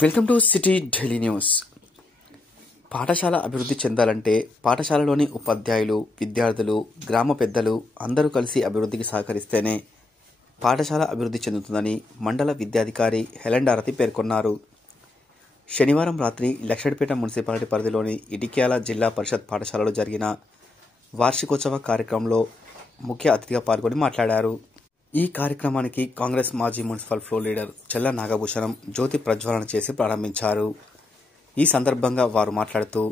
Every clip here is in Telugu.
Welcome to city daily news. పాఠశాల అభివృద్ధి చెందాలంటే పాఠశాలలోని ఉపాధ్యాయులు, విద్యార్థులు, గ్రామ పెద్దలు అందరూ కలిసి అభివృద్ధికి సహకరిస్తేనే పాఠశాల అభివృద్ధి చెందుతుందని మండల విద్యాధికారి హెలెన్ డారతి పేర్కొన్నారు. శనివారం రాత్రి లక్షడిపేట మున్సిపాలిటీ పరిధిలోని ఇటిక్యాల జిల్లా పరిషత్ పాఠశాలలో జరిగిన వార్షికోత్సవ కార్యక్రమంలో ముఖ్య అతిథిగా పాల్గొని మాట్లాడారు. ఈ కార్యక్రమానికి కాంగ్రెస్ మాజీ మున్సిపల్ ఫ్లోర్ లీడర్ చెల్ల నాగభూషణం జ్యోతి ప్రజ్వలన చేసి ప్రారంభించారు. ఈ సందర్భంగా వారు మాట్లాడుతూ,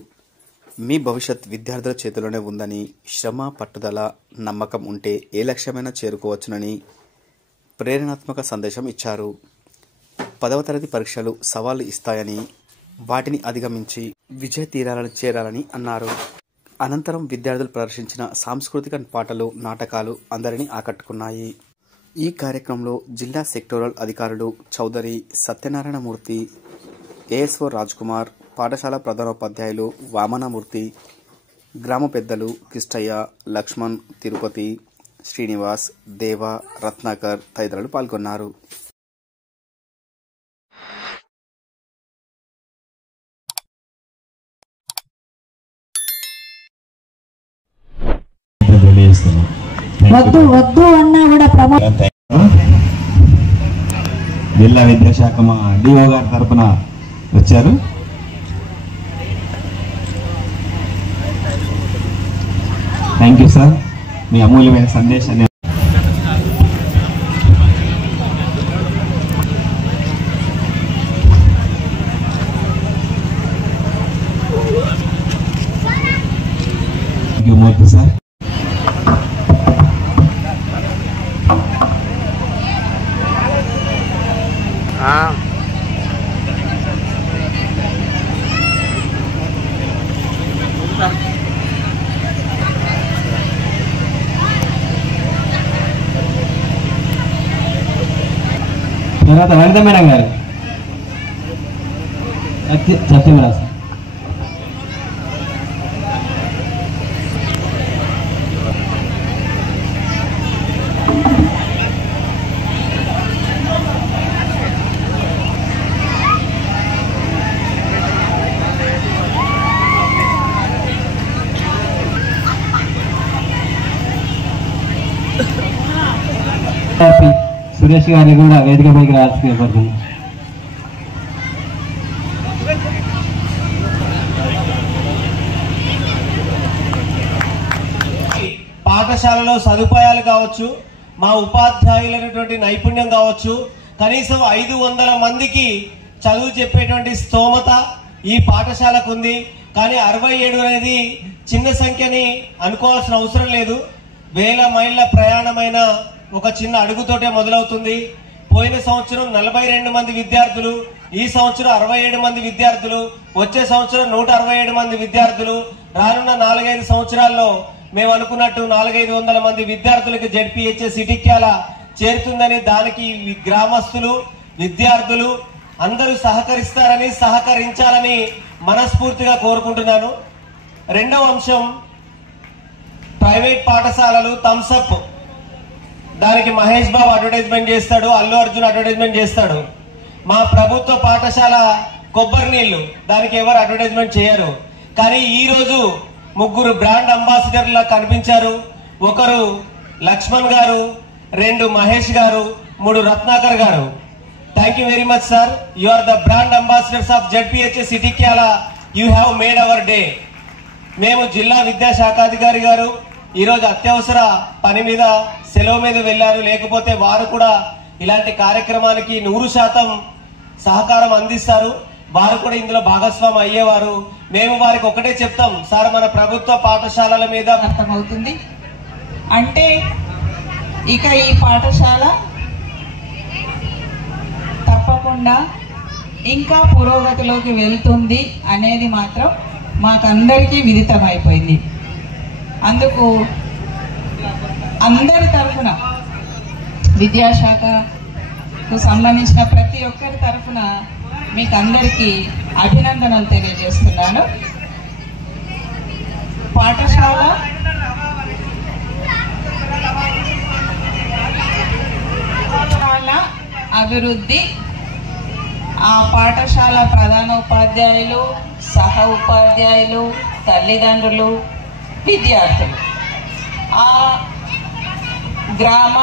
మీ భవిష్యత్ విద్యార్థుల చేతిలోనే ఉందని, శ్రమ, పట్టుదల, నమ్మకం ఉంటే ఏ లక్ష్యమైనా చేరుకోవచ్చునని ప్రేరణాత్మక సందేశం ఇచ్చారు. 10వ తరగతి పరీక్షలు సవాళ్లు ఇస్తాయని, వాటిని అధిగమించి విజయ తీరాలను చేరాలని అన్నారు. అనంతరం విద్యార్థులు ప్రదర్శించిన సాంస్కృతిక పాటలు, నాటకాలు అందరినీ ఆకట్టుకున్నాయి. ఈ కార్యక్రమంలో జిల్లా సెక్టోరల్ అధికారులు చౌదరి సత్యనారాయణమూర్తి, ఏఎస్ఓ రాజ్కుమార్, పాఠశాల ప్రధానోపాధ్యాయులు వామనమూర్తి, గ్రామ పెద్దలు కిష్టయ్య, లక్ష్మణ్, తిరుపతి, శ్రీనివాస్, దేవ, రత్నాకర్ తదితరులు పాల్గొన్నారు. వద్దు వద్దు అన్నా కూడా జిల్లా విద్యాశాఖ మా డిఓ గారి తరఫున వచ్చారు. థ్యాంక్ యూ సార్, మీ అమూల్యమైన సందేశాన్ని. మూర్తి సార్, తర్వాత వనిత మేడం గారు సత్యమరాజు. సురేష్ గారిని కూడా వేదికపైకి రావాల్సిందిగా కోరుతున్నాను. పాఠశాలలో సదుపాయాలు కావచ్చు, మా ఉపాధ్యాయులైనటువంటి నైపుణ్యం కావచ్చు, కనీసం 500 మందికి చదువు చెప్పేటువంటి స్తోమత ఈ పాఠశాలకు ఉంది. కానీ 67 అనేది చిన్న సంఖ్యని అనుకోవాల్సిన అవసరం లేదు. వేల మైళ్ళ ప్రయాణమైన ఒక చిన్న అడుగుతోటే మొదలవుతుంది. పోయిన సంవత్సరం 42 మంది విద్యార్థులు, ఈ సంవత్సరం 67 మంది విద్యార్థులు, వచ్చే సంవత్సరం 167 మంది విద్యార్థులు. రానున్న 4-5 సంవత్సరాల్లో మేము అనుకున్నట్టు 400-500 మంది విద్యార్థులకు జెడ్పీహెచ్ఎస్ ఇటిక్యాల చేరుతుందని, దానికి గ్రామస్తులు, విద్యార్థులు అందరూ సహకరిస్తారని, సహకరించాలని మనస్ఫూర్తిగా కోరుకుంటున్నాను. రెండవ అంశం, ప్రైవేట్ పాఠశాలలు థమ్స్అప్, దానికి మహేష్ బాబు అడ్వర్టైజ్మెంట్ చేస్తాడు, అల్లు అర్జున్ అడ్వర్టైజ్మెంట్ చేస్తాడు. మా ప్రభుత్వ పాఠశాల కొబ్బరి నీళ్లు, దానికి ఎవరు అడ్వర్టైజ్మెంట్ చేయరు. కానీ ఈ రోజు 3 బ్రాండ్ అంబాసిడర్లా కనిపించారు. ఒకరు లక్ష్మణ్ గారు, 2 మహేష్ గారు, 3 రత్నాకర్ గారు. Thank you very much sir. You are the brand ambassadors of ZPHS Itikyala. You have made our day. మేము జిల్లా విద్యాశాఖాధికారి గారు ఈరోజు అత్యవసర పని మీద సెలవు మీద వెళ్లారు. లేకపోతే వారు కూడా ఇలాంటి కార్యక్రమానికి 100% సహకారం అందిస్తారు. వారు కూడా ఇందులో భాగస్వామి అయ్యేవారు. మేము వారికి ఒకటే చెప్తాం, సార్ మన ప్రభుత్వ పాఠశాలల మీద అర్థమవుతుంది అంటే ఇక ఈ పాఠశాల తప్పకుండా ఇంకా పురోగతిలోకి వెళ్తుంది అనేది మాత్రం మాకందరికీ విదితమైపోయింది. అందుకు అందరి తరఫున, విద్యాశాఖకు సంబంధించిన ప్రతి ఒక్కరి తరఫున మీకు అందరికీ అభినందనలు తెలియజేస్తున్నాను. పాఠశాల అభివృద్ధి ఆ పాఠశాల ప్రధానోపాధ్యాయులు, సహ ఉపాధ్యాయులు, తల్లిదండ్రులు, విద్యార్థులు, ఆ గ్రామ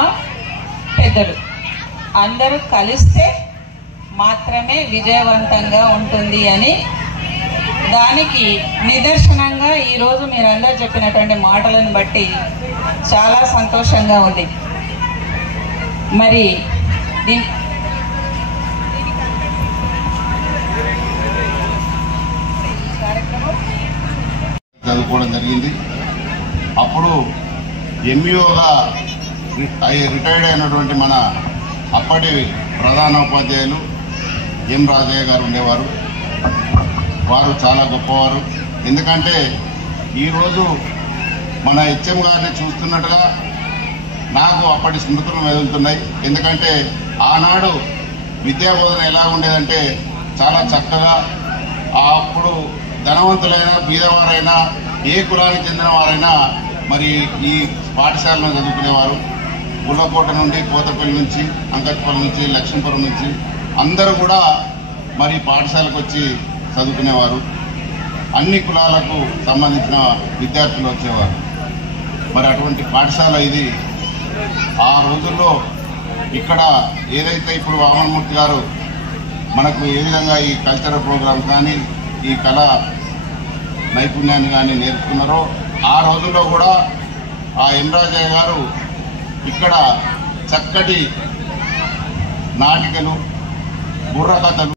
పెద్దలు అందరూ కలిస్తే మాత్రమే విజయవంతంగా ఉంటుంది అని దానికి నిదర్శనంగా ఈరోజు మీరందరూ చెప్పినటువంటి మాటలను బట్టి చాలా సంతోషంగా ఉంది. మరి చదువుకోవడం జరిగింది. అప్పుడు ఎంఈఓగా రిటైర్డ్ అయినటువంటి మన అప్పటి ప్రధాన ఉపాధ్యాయులు ఎం రాజయ్య గారు ఉండేవారు. వారు చాలా గొప్పవారు. ఎందుకంటే ఈరోజు మన హెచ్ఎం గారిని చూస్తున్నట్టుగా నాకు అప్పటి స్మృతులు మెదులుతున్నాయి. ఎందుకంటే ఆనాడు విద్యాబోధన ఎలా ఉండేదంటే చాలా చక్కగా, అప్పుడు ధనవంతులైనా బీదవారైనా ఏ కులానికి చెందిన వారైనా మరి ఈ పాఠశాలలో చదువుకునేవారు. గుళ్ళకోట నుండి, కోతపల్లి నుంచి, అంకట్పల్లి నుంచి, లక్ష్మీపురం నుంచి అందరూ కూడా మరి పాఠశాలకు వచ్చి చదువుకునేవారు. అన్ని కులాలకు సంబంధించిన విద్యార్థులు వచ్చేవారు. మరి అటువంటి పాఠశాల ఇది. ఆ రోజుల్లో ఇక్కడ ఏదైతే ఇప్పుడు వామనమూర్తి గారు మనకు ఏ విధంగా ఈ కల్చరల్ ప్రోగ్రామ్స్ కానీ ఈ కళా నైపుణ్యాన్ని కానీ నేర్పుతున్నారో ఆ రోజుల్లో కూడా ఆ ఎం రాజయ్య గారు ఇక్కడ చక్కటి నాటికలు, బుర్రకథలు